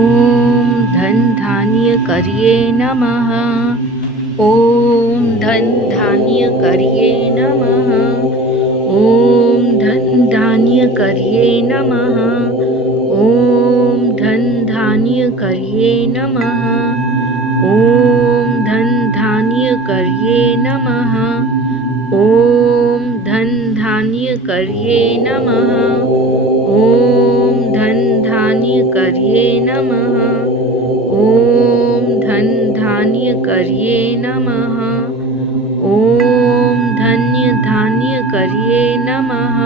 ओम धन धान्य करिए नमः। ओम धन धान्य करिए नमः। ओम धन धान्य करिए नमः। ओम धन धान्य करिए नमः। ओम धन धान्य करिए नमः। ओम धन धान्य करिए नमः। ओम धन धान्य करिए नमः। ओम धन धान्य करिए नमः। ओम धन्य धान्य करिए नमः।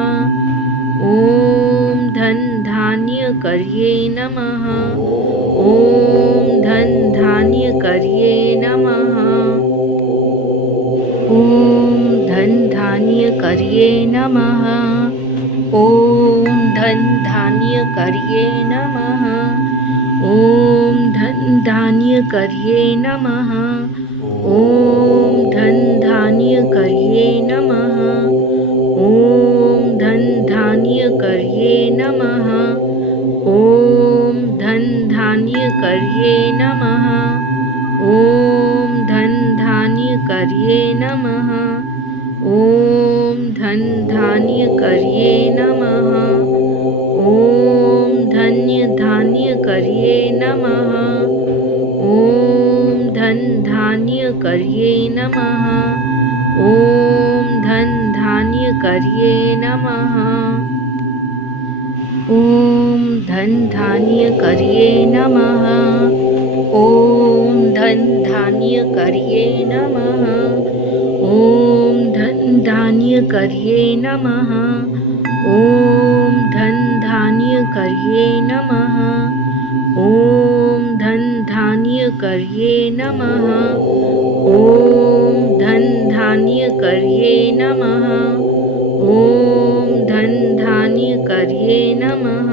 ओम धन धान्य करिए नमः। ओम धन धान्य करिए नमः। ओम धन धान्य करिए नमः। ओम धन धान्य करिए नमः। ओम धन धान्य करिए नमः। ओम धन धान्य करिए नमः। ओम धन धान्य करिए नमः। ओम धन धान्य करिए नमः। ओम धन धान्य करिए नमः। ओम धन धान्य करिए नमः। ओम धन्य धान्य करिए नमः। ओम धन धान्य करिए नमः। ओम धन धान्य करिए नमः। ओम धन धान्य करिए नमः। ओम धन धान्य करिए नमः। ओम धन धान्य करिए नमः। ओम धन धान्य करिए नमः। ओम धन धान्य करिए नमः। ओम धन धान्य करिए नमः। ओम धन धान्य करिए नमः।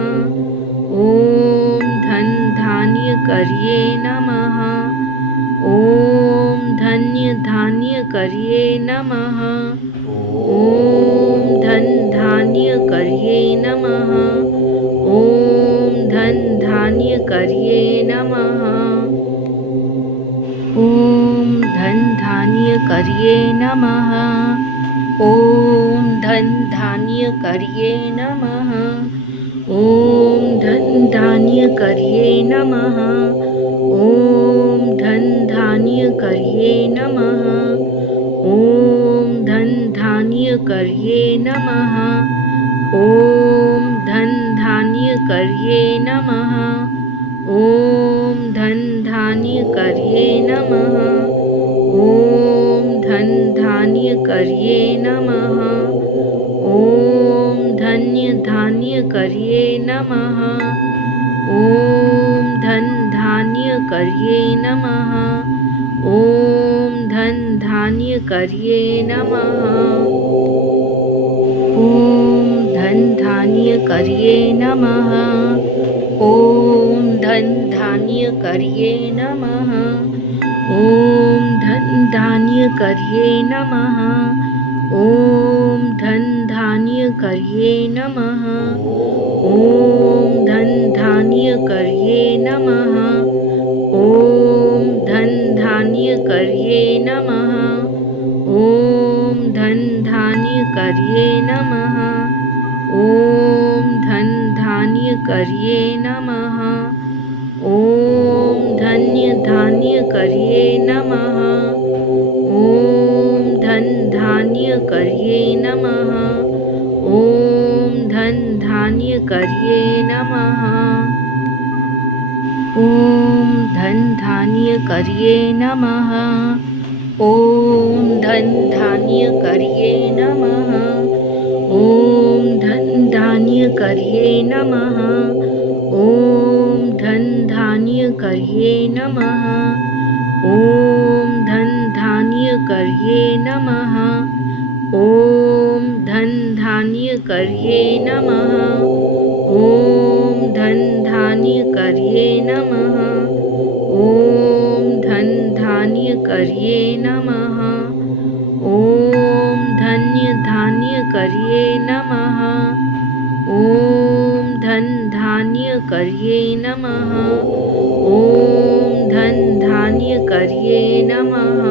ओम धन धान्य करिए नमः। ओम धन्य धान्य करिए नमः। ओम धन धान्य करिए नमः। ओम धन धान्य करिए नमः। ओम धन धान्य करिए नमः। ओम धन धान्य करिए नमः। ओम धन धान्य करिए नमः। ओम धन धान्य करिए नमः। ओम धन धान्य करिए नमः। ओम धन धान्य करिए नमः। ओम धन धान्य करिए नमः। ओम धन धान्य करिए नमः। ओम धन्य धान्य करिए नमः। ओम धन धान्य करिए नमः। ओम धन धान्य करिए नमः। ओम धन धान्य करिए नमः। ओम धन धान्य करिए नमः। ओम धन धान्य करिए नमः। ओम धन धान्य करिए नमः। ओम धन धान्य करिए नमः। ओम धन धान्य करिए नमः। ओम धन धान्य करिए नमः। ओम धन धान्य करिए नमः। ओम धन्य धान्य करिए नमः। ओम धन धान्य करिए नमः। ओम धन धान्य करिए नमः। ओम धन धान्य करिए नमः। ओम धन धान्य करिए नमः। ओम धन धान्य करिए नमः। ओम धन धान्य करिए नमः। ओम धन धान्य करिए नमः। ओम धन धान्य करिए नमः। ओम धन धान्य करिए नमः। ओम धन धान्य करिए नमः। ओम धन्य धान्य करिए नमः। ओम धन धान्य करिए नमः। ओम धन धान्य करिए नमः।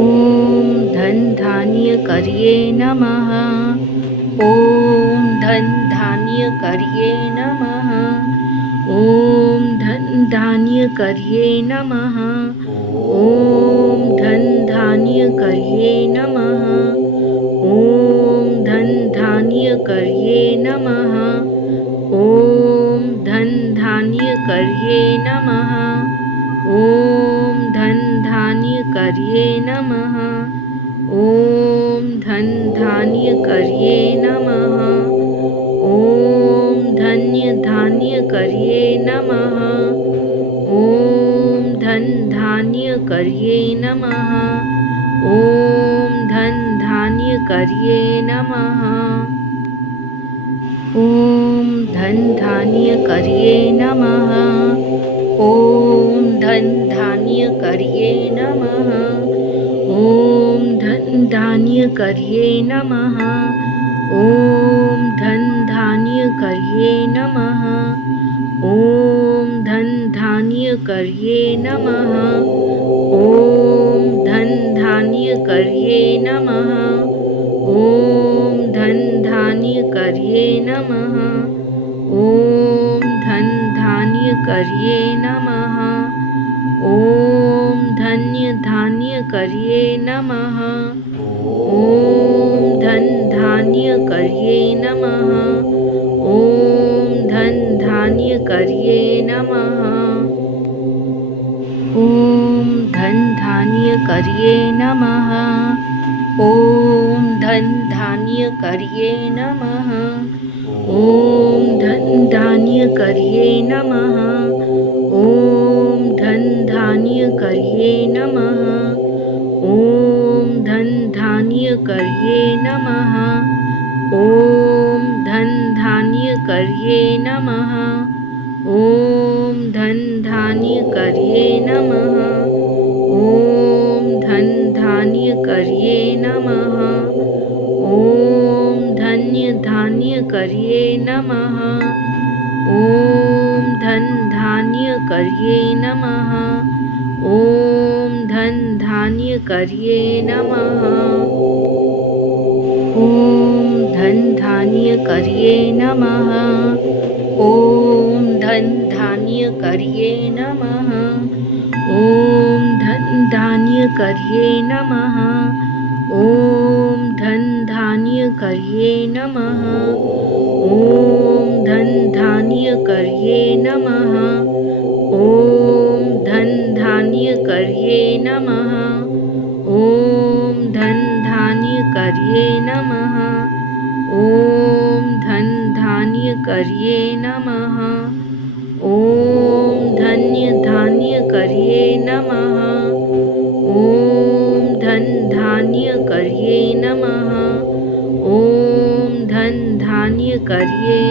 ओम धन धान्य करिए नमः। ओम धन धान्य करिए नमः। ओम धन धान्य करिए नमः। ओम धन धान्य करिए नमः। ओम धन धान्य करिए नमः। ओम धन धान्य करिए नमः। ओम धन धान्य करिए नमः। ओम धन धान्य करिए नमः। ओम धन्य धान्य करिए नमः। ओम धन धान्य करिए नमः। ओम धन धान्य करिए नमः। ओम धन धान्य करिए नमः। ओम धन धान्य करिए नमः। ओम धन धान्य करिए नमः। ओम धन धान्य करिए नमः। ओम धन धान्य करिए नमः। ओम धन धान्य करिए नमः। ओम धन धान्य करिए नमः। ओम धन धान्य करिए नमः। ओम धन्य धान्य करिए नमः। ओम धन धान्य करिए नमः। ओम धन धान्य करिए नमः। ओम धन धान्य करिए नमः। ओम धन धान्य करिए नमः। ओम धन धान्य करिए नमः। ओम धन धान्य करिए नमः। ओम धन धान्य करिए नमः। ओम धन धान्य करिए नमः। ओम धन धान्य करिए नमः। ओम धन धान्य करिए नमः। ओम धन्य धान्य करिए नमः। ओम धन धान्य करिए नमः। ओम धन धान्य करिए नमः। ओम धन धान्य करिए नमः। ओम धन धान्य करिए नमः। ओम धन धान्य करिए नमः। ओम धन धान्य करिए नमः। ओम धन धान्य करिए नमः। ओम धन धान्य करिए नमः। ओम धन धान्य करिए नमः। ओम धन धान्य करिए नमः। ओम धन्य धान्य करिए नमः। ओम धन धान्य करिए नमः। ओम धन धान्य करिए